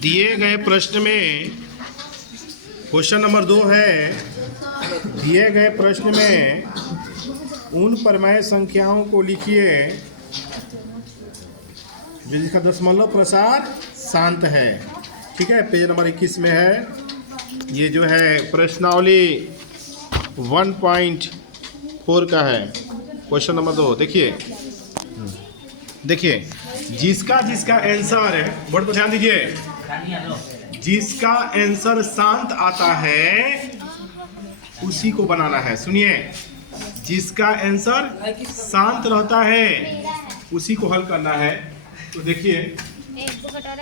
दिए गए प्रश्न में क्वेश्चन नंबर 2 है। दिए गए प्रश्न में उन परमेय संख्याओं को लिखिए जिसका दशमलव प्रसार शांत है। ठीक है, पेज नंबर 21 में है। ये जो है प्रश्नावली 1.4 का है, क्वेश्चन नंबर 2। देखिए जिसका आंसर है, बोर्ड पर ध्यान दीजिए, जिसका आंसर शांत आता है उसी को बनाना है। सुनिए, जिसका आंसर शांत रहता है उसी को हल करना है। तो देखिए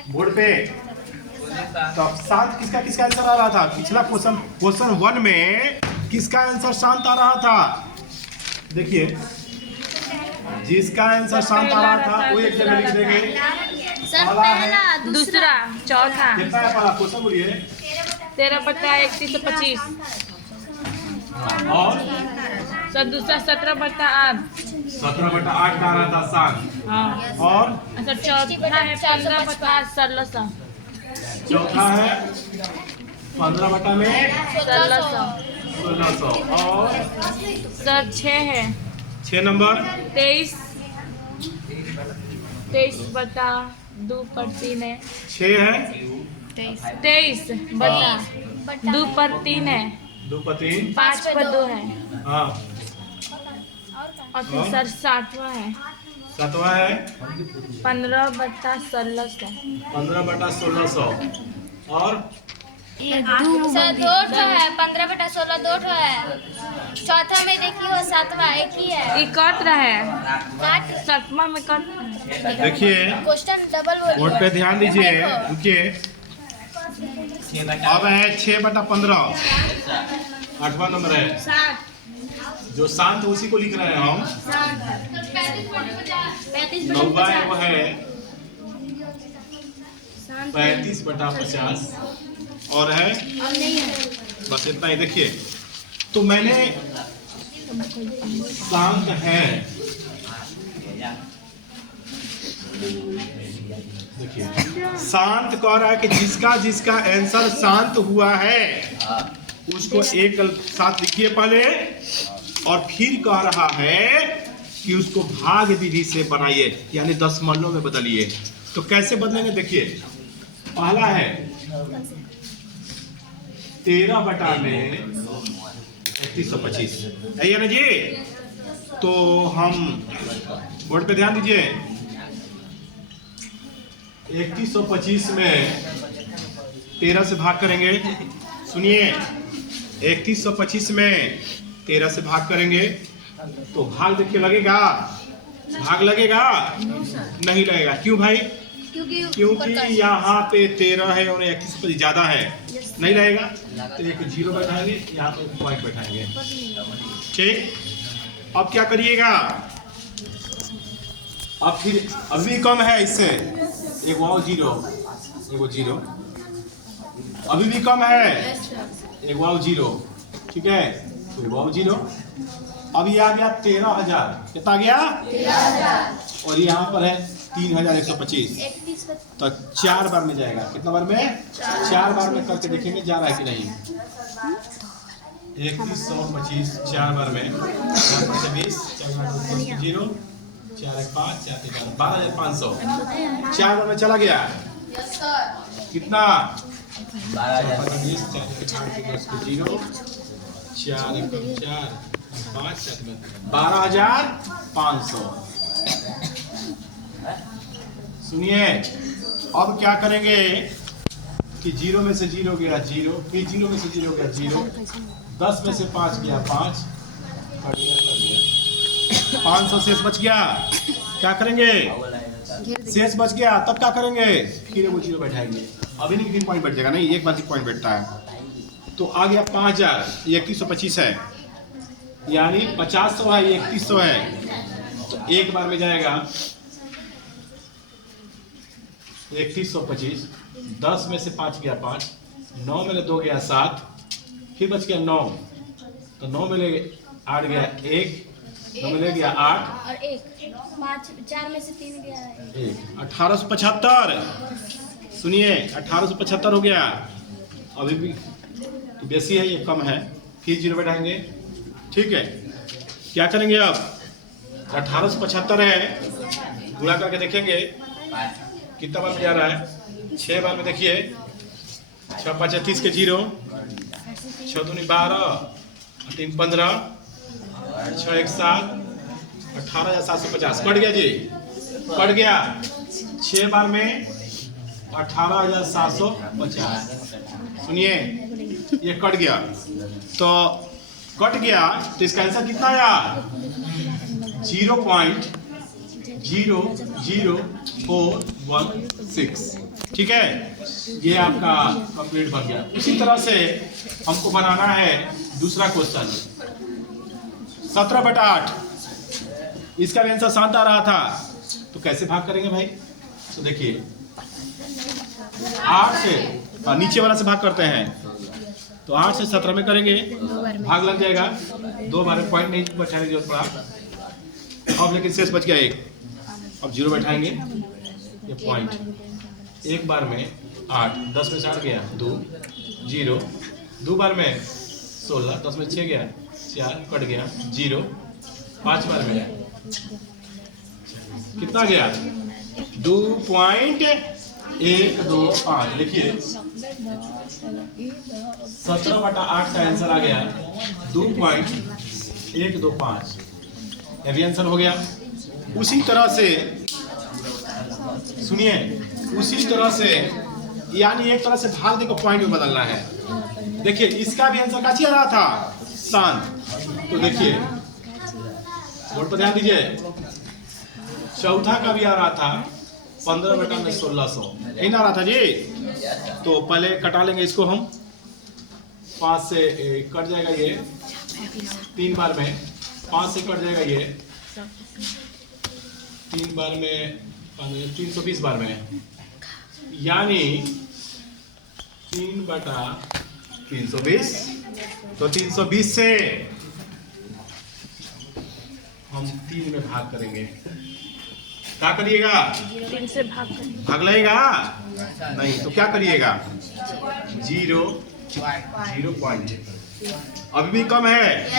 बोर्ड पे, तो शांत किसका आंसर आ रहा था? पिछला क्वेश्चन 1 में किसका आंसर शांत आ रहा था? देखिए जिसका आंसर शांत आ रहा था वो एक जगह लिख देंगे। पहला, दूसरा, चौथा। कितना है पहला क्वेश्चन? बोलिए। 13/3125 और दूसरा 17/8। 17/8 का आ रहा था शांत। हाँ। और अच्छा, चौथा है 15/8 1600। चौथा है 15 में 1600। 1600। और सर 6 है 6 नंबर 23/2/3 है। 6 है 23/2/3 है। 2/3। 5/2 है। हाँ। और फिर सर 7वां है 7वां है 15/1600। 15/1600। और सर 2 है 15/16 2 है। चौथा में देखिए 7वां एक ही है। ये कट रहा है, काट 7वां में कट रहा है। देखिए क्वेश्चन डबल बोलिए। बोर्ड पे ध्यान दीजिए, रुकिए। अब है 6/15, 8वां नंबर है। जो शांत है उसी को लिख रहे हैं हम। 9वां है वो है 35/50 और है बस इतना ही। देखिए तो मैंने शांत है, देखिए शांत कह रहा है कि जिसका आंसर शांत हुआ है उसको एक साथ लिखिए पहले, और फिर कह रहा है कि उसको भाग विधि से बनाइए, यानी दशमलव में बदलिए। तो कैसे बदलेंगे? देखिए पहला है 13/3125 है ना जी। तो हम बोर्ड पे ध्यान दीजिए, 3125 में 13 से भाग करेंगे। सुनिए, 3125 में 13 से भाग करेंगे तो भाग देखिए लगेगा, भाग लगेगा? नहीं लगेगा। क्यों भाई? क्योंकि यहाँ पे 13 है और 31 ज्यादा है, नहीं लगेगा। तो एक 0 बैठाएंगे, यहाँ पे एक पॉइंट बैठाएंगे। ठीक, अब क्या करिएगा? अब फिर अभी कम है इससे, एक वाव 0, एक 0। अभी भी कम है, एक वाव 0। ठीक है, तो वाव 0। अभी आ गया 13,000। कितना गया? 13,000। और यहाँ पर है 3,125। तो 4 बार में जाएगा। कितना बार में? 4 बार में करके देखेंगे जा रहा है कि नहीं। 3125 4 बार में 20 0 4 1 5 4 3 12,500। 4 बार में चला गया। कितना? 12,20 0 4 1 4 5 7 12,500। सुनिए, अब क्या करेंगे कि 0 में से 0 गया 0, फिर 0 में से 0 गया 0, 10 में से 5 गया 5, 500 शेष बच गया। क्या करेंगे? शेष बच गया, तब क्या करेंगे? फिर वो 0 बैठाएंगे। अभी नहीं, 3 पॉइंट बैठ जाएगा, नहीं एक बार 1 पॉइंट बैठता है। तो आ गया 5,000, ये 3125 है, यानी 50 है, ये 3100 है। तो एक बार में जाएगा 3125। 10 में से 5 गया 5, 9 में 2 गया 7, फिर बच गया 9, तो 9 में 8 गया 1, 9 में गया 8 और 1 5 4 में से 3 गया है 1 1875। सुनिए 1875 हो गया। अभी भी बेसी है, ये कम है, फिर जीरो बैठाएंगे। ठीक है, क्या करेंगे अब? 1875 है, गुणा करके देखेंगे कितना बार में जा रहा है। 6 बार में देखिए, 6 5 30 के 0, 6 दूनी 12, 3 15, 6 1 7, 18,750 कट गया जी, कट गया। 6 बार में 18,750। सुनिए ये कट गया, तो कट गया तो इसका आंसर कितना आया? 0.00416। ठीक है, ये आपका कंप्लीट बन गया। उसी तरह से हमको बनाना है दूसरा क्वेश्चन 17/8। इसका भी आंसर शांत आ रहा था, तो कैसे भाग करेंगे भाई? तो देखिए 8 से नीचे वाला से भाग करते हैं, तो 8 से 17 में करेंगे, भाग लग जाएगा। 2 बार में पॉइंट नहीं बैठाने की जरूरत पड़ा, अब लेकिन शेष बच गया 1। अब 0 बैठाएंगे, ये पॉइंट। 1 बार में 8, 10 में से 8 गया 2, 0। 2 बार में 16, 10 में 6 गया 4, कट गया 0। 5 बार में कितना गया? 2.125। लिखिए 17/8 का आंसर आ गया 2.125। ये भी आंसर हो गया। उसी तरह से सुनिए, उसी तरह से यानी एक तरह से भाग देकर पॉइंट में बदलना है। देखिए इसका भी आंसर काची आ रहा था? शांत। तो देखिए बोर्ड पर ध्यान दीजिए, चौथा का भी आ रहा था 15/1600, यही ना आ रहा था जी। तो पहले कटा लेंगे इसको हम, 5 से कट जाएगा ये 3 बार में, 5 से कट जाएगा ये 3 बार में, 320 बार में, यानी 3/320। तो 320 से हम 3 में भाग करेंगे। क्या करिएगा? 3 से भाग भाग लगेगा नहीं, तो क्या करिएगा? 0 पॉइंट। अभी भी कम है,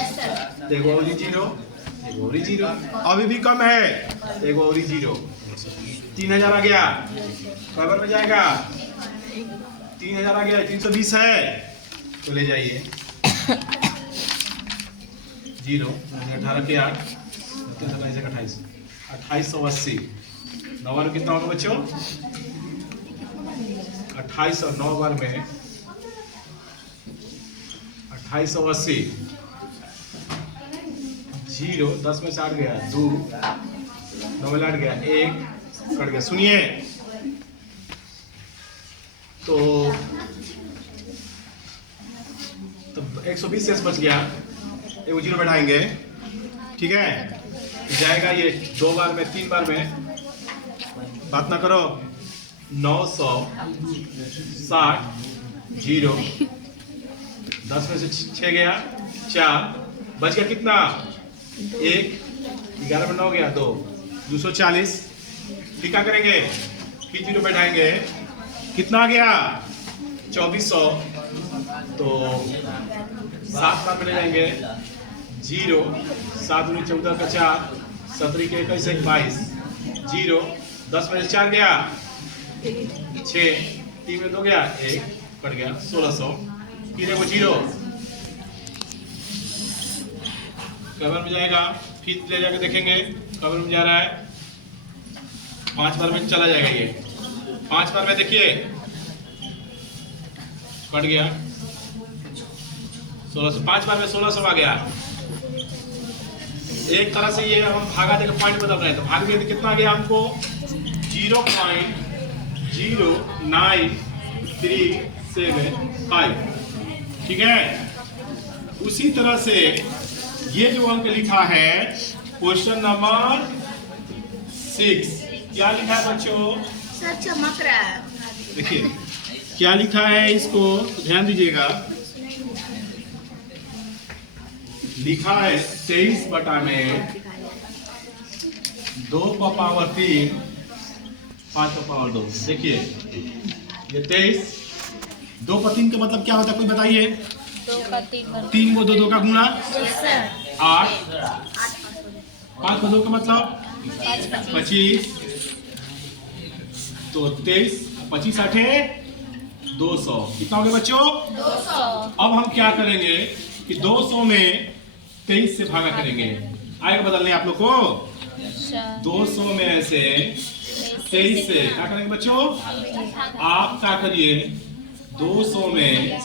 देखो और 0, देखो और 0, अभी भी कम है, देखो और 0। 3000 आ गया, बराबर में जाएगा। 3000 आ गया, 320 है, तो ले जाइए 0, 18 के 8, 28, 2880। 9 बार में कितना होगा बच्चों? 2809 बार में 2880। 0, 10 में से 8 गया 2, 9 में 8 गया 1, कट गया। सुनिए तो 120 शेष बच गया, एक 0 बैठाएंगे। ठीक है, जाएगा ये 2 बार में, 3 बार में, बात ना करो। 960, 0, 10 में से 6 गया 4, बच गया कितना? 1, 11 में 9 गया 2, 240। फिर क्या करेंगे? फिर 0 बैठाएंगे, कितना आ गया? 2400। तो 7 बार में ले जाएंगे 0, 7 दूनी 14 का 4, 17 के 21 22, 0, 10 में से 4 गया 6, 3 में 2 गया 1, कट गया 1600। फिर देखो 0 कवर में जाएगा, फिर ले जाके देखेंगे कवर में जा रहा है। 5 बार में चला जाएगा ये, 5 बार में देखिए कट गया 1600। 5 बार में 1600 आ गया। एक तरह से ये हम भागा देकर पॉइंट बदल रहे हैं, तो भाग में कितना आ गया हमको? 0.09375। ठीक है, उसी तरह से ये जो अंक लिखा है क्वेश्चन नंबर 6, क्या लिखा है बच्चों? सर चमक रहा है। देखिए क्या लिखा है, इसको ध्यान दीजिएगा। लिखा है 23/2 का पावर 3, 5 का पावर 2। देखिए ये 23। 2 पर 3 का मतलब क्या होता है, कोई बताइए। 2 का 3 का 3 को 2 का गुना 8। 8 5 को 2 का मतलब 25। तो 23 25 8 200। कितना हो गया बच्चों? 200। अब हम क्या करेंगे कि 200 में 23 से भागा करेंगे। आएगा बदलने आप लोग को। 200 में से 23 से क्या करेंगे बच्चों? आप क्या करिए, 200 में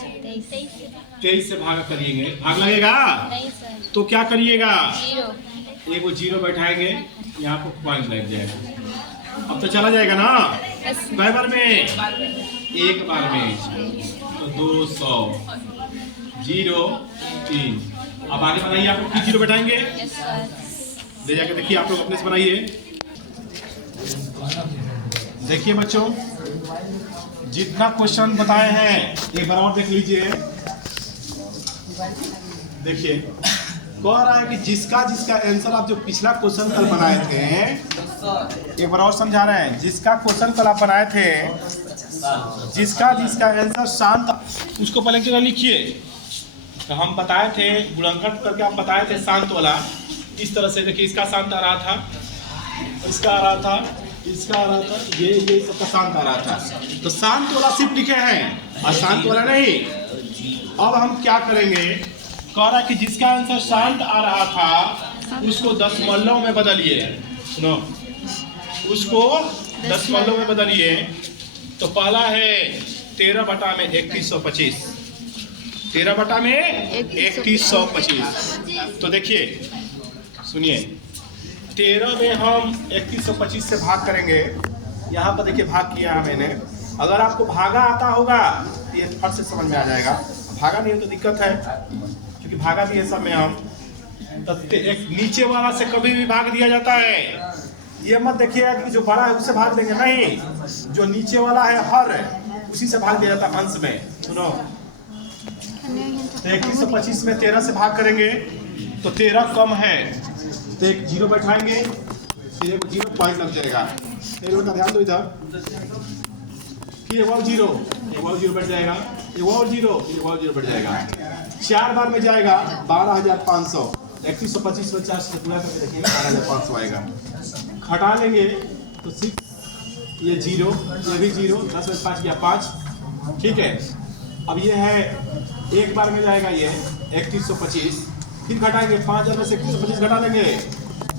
23 से भागा करिएंगे। भाग लगेगा नहीं सर, तो क्या करिएगा, 0। एक वो 0 बैठाएंगे, यहाँ पर पॉइंट लग जाएगा। अब तो चला जाएगा ना कई बार में, एक बार में। तो 200 0 3। अब आगे बनाइए, आप लोग 0 बैठाएंगे, यस सर। ले जाके देखिए आप लोग अपने से बनाइए। देखिए बच्चों, जितना क्वेश्चन बताए हैं एक बार और देख लीजिए। देखिए कह रहा है कि जिसका आंसर आप जो पिछला क्वेश्चन कल बनाए थे, एक बार और समझा रहे हैं। जिसका क्वेश्चन कल आप बनाए थे, जिसका आंसर शांत, उसको पहले एक जगह लिखिए। तो हम बताए थे गुणनखंड करके, आप बताए थे शांत वाला इस तरह से। देखिए इसका शांत आ रहा था, इसका आ रहा था, इसका आ रहा था, ये सबका शांत आ रहा था। तो शांत वाला सिर्फ लिखे हैं, अशांत वाला नहीं। अब हम क्या करेंगे, कह रहा कि जिसका आंसर शांत आ रहा था उसको दशमलव में बदलिए। सुनो, उसको दशमलव में बदलिए। तो पहला है 13/3125। 13/3125। तो देखिए सुनिए, 13 में हम 3125 से भाग करेंगे। यहाँ पर देखिए भाग किया है मैंने। अगर आपको भागा आता होगा तो ये फट से समझ में आ जाएगा, भागा नहीं हो तो दिक्कत है, क्योंकि भागा भी है सब में हम। तो एक नीचे वाला से कभी भी भाग दिया जाता है। ये मत देखिएगा कि जो बड़ा है उससे भाग देंगे, नहीं, जो नीचे वाला है हर उसी से भाग दिया जाता है अंश में। सुनो, तो 3125 में 13 से भाग करेंगे तो 13 कम है, तो एक 0 बैठाएंगे, फिर एक 0 पॉइंट लग जाएगा। एक का ध्यान दो इधर, फिर एक और 0 बैठ जाएगा, एक और 0 बैठ जाएगा। 4 बार में जाएगा 12,500। 3125 में 4 से पूरा करके देखिए 12,500 आएगा। घटा लेंगे तो 6, ये 0, ये भी 0, 10 में 5 गया 5। ठीक है, अब ये है एक बार में जाएगा ये 3125, फिर घटाएंगे 5000 में से 3125 घटा लेंगे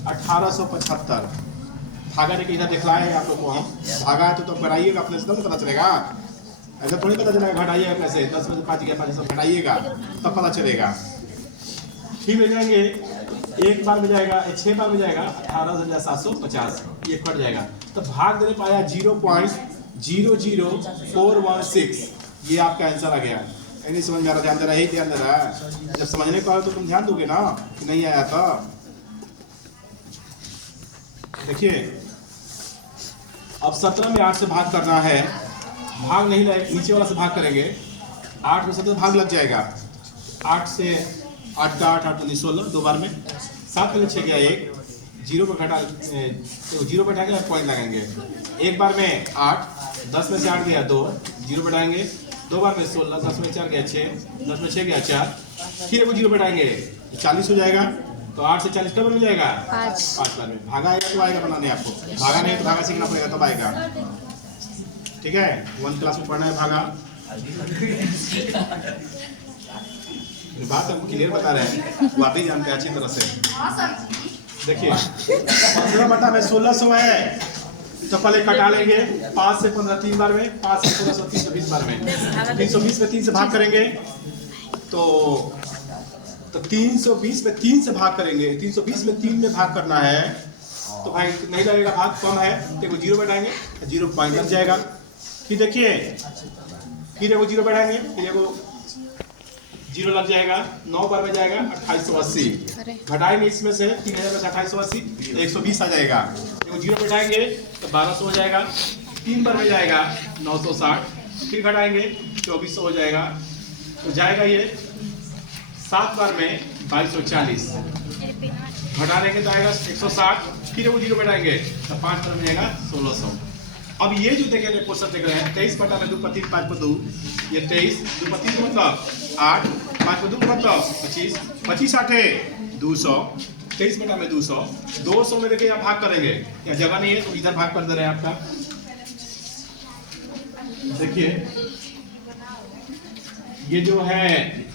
1875। भागा देखिए इधर दिखलाए हैं आप लोग को हम। भागा है तो कराइएगा अपने से, तब पता चलेगा। ऐसा थोड़ी पता चलेगा घटाइएगा कैसे, 10 में से 5 गया 5 घटाइएगा तब पता चलेगा। फिर ले जाएंगे, एक बार में जाएगा 6 बार में जाएगा 18,750, ये कट जाएगा। तो भाग देने पाया 0.00416। ये आपका आंसर आ गया। नहीं समझ में आ रहा, ध्यान दे रहा है, ध्यान दे रहा है। जब समझने को आए तो तुम ध्यान दोगे ना कि नहीं आया था। देखिए अब 17 में 8 से भाग करना है, भाग नहीं लगे, नीचे वाला से भाग करेंगे। 8 में 17 भाग लग जाएगा। 8 से 8 का 8 8 16, 2 बार में 7 में 6 गया 1, 0 पर घटा तो 0 बैठाएंगे और पॉइंट लगाएंगे। एक बार में 8, 10 में से 8 गया 2, 0 बैठाएंगे। 2 बार में 16, 10 में 4 गया 6, 10 में 6 गया 4, फिर वो 0 बैठाएंगे 40 हो जाएगा। तो 8 से 40 कब में जाएगा 5 बार में। भागा आएगा तो आएगा बनाने आपको, भागा नहीं तो भागा सीखना पड़ेगा तब आएगा। ठीक है, 1 क्लास में पढ़ना है भागा। बात हमको क्लियर बता रहे हैं, वो आप ही जानते हैं अच्छी तरह से। देखिए 15 बटा में 1600 है, तो पहले कटा लेंगे 5 से 15 3 बार में, 5 से 1600 320 बार में। 320 में 3 से भाग करेंगे तो 320 में 3 से भाग करेंगे। 320 में 3 में भाग करना है तो भाई नहीं लगेगा, भाग कम है तो 0 बैठाएंगे, 0 पॉइंट लग जाएगा। फिर देखिए फिर एगो 0 बैठाएंगे, फिर एगो 0 लग जाएगा। 9 बार में जाएगा 2880, घटाएंगे इसमें से 3000 में से 2880 तो 120 आ जाएगा। एगो 0 बैठाएंगे तो 1200 हो जाएगा। 3 बार में जाएगा 960, फिर घटाएंगे 2400 हो जाएगा। तो जाएगा ये 7 बार में 2240, घटा लेंगे तो आएगा 160, फिर वो 0 बैठाएंगे तो 5 बार में जाएगा 1600। अब ये जो देखे क्वेश्चन देख रहे हैं 23 बटा में 2 पर 3 5 पर 2, ये 23 2 पर 3 मतलब 8 5 पर 2 मतलब 25 25 8 200 23 बटा में 200 200 में देखिए यहाँ भाग करेंगे, यहाँ जगह नहीं है तो इधर भाग कर दे रहे हैं आपका। देखिए ये जो है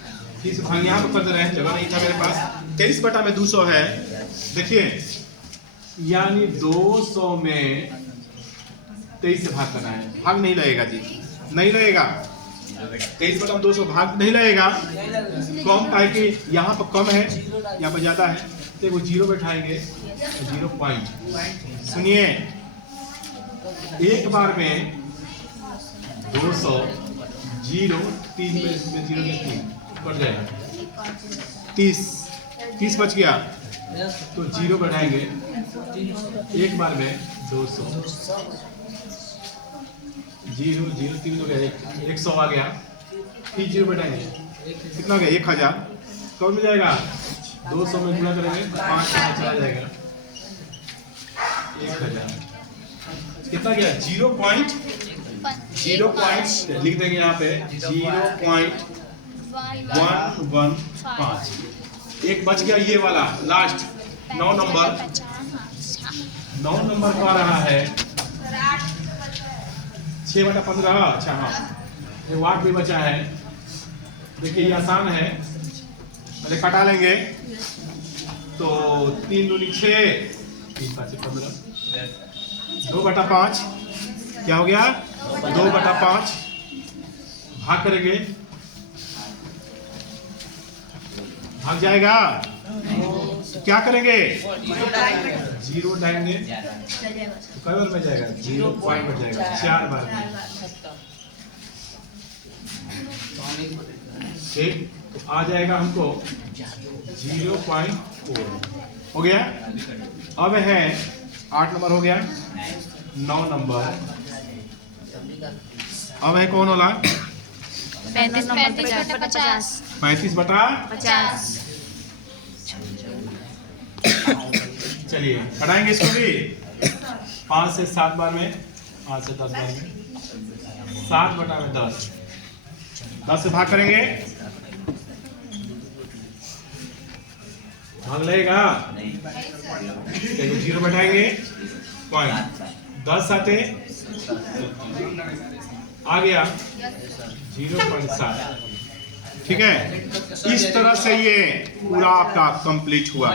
इस भाग यहाँ पर कर दे रहे हैं, जगह नहीं था मेरे पास। 23 बटा में 200 है, देखिए यानी 200 में 23 से भाग करना है, भाग नहीं लगेगा जी, नहीं लगेगा। 23 बटा 200 भाग नहीं लगेगा, कम का है कि यहाँ पर कम है यहाँ पर ज्यादा है, देखो जीरो बैठाएंगे 0 पॉइंट। सुनिए एक बार में 200 0 3 में 0 में 3 कट जाएगा, 30 बच गया तो 0 बढ़ाएंगे एक बार में 200 0 0 3 हो गया, 100 आ गया, फिर 0 बढ़ाएंगे कितना हो गया 1000, कब मिल जाएगा 200 में गुणा करेंगे 5 चला जाएगा 1000, कितना गया 0.0 लिख देंगे यहाँ पे 0.115। एक बच गया ये वाला लास्ट 9 नंबर का रहा है 6 बटा 15। अच्छा हाँ एक वाट भी बचा है, देखिए ये आसान है, पहले कटा लेंगे तो 3 दूनी 6 3 5 15 2 बटा 5 क्या हो गया 2 बटा 5, भाग करेंगे भाग जाएगा तो क्या करेंगे 0 डालेंगे तो कई बार में जाएगा 0 पॉइंट में जाएगा 4 बार में, ठीक तो आ जाएगा हमको 0.4 हो गया। अब है 8 नंबर हो गया, 9 नंबर अब है कौन वाला 35 बटा 50 35 बटा 50। चलिए हटाएंगे इसको भी 5 से 7 बार में 5 से 10 बार में 7 बटा में 10 से भाग करेंगे भाग लगेगा 0 बैठाएंगे पॉइंट 10 आते आ गया 0.7, ठीक है। इस तरह से ये पूरा आपका कंप्लीट हुआ।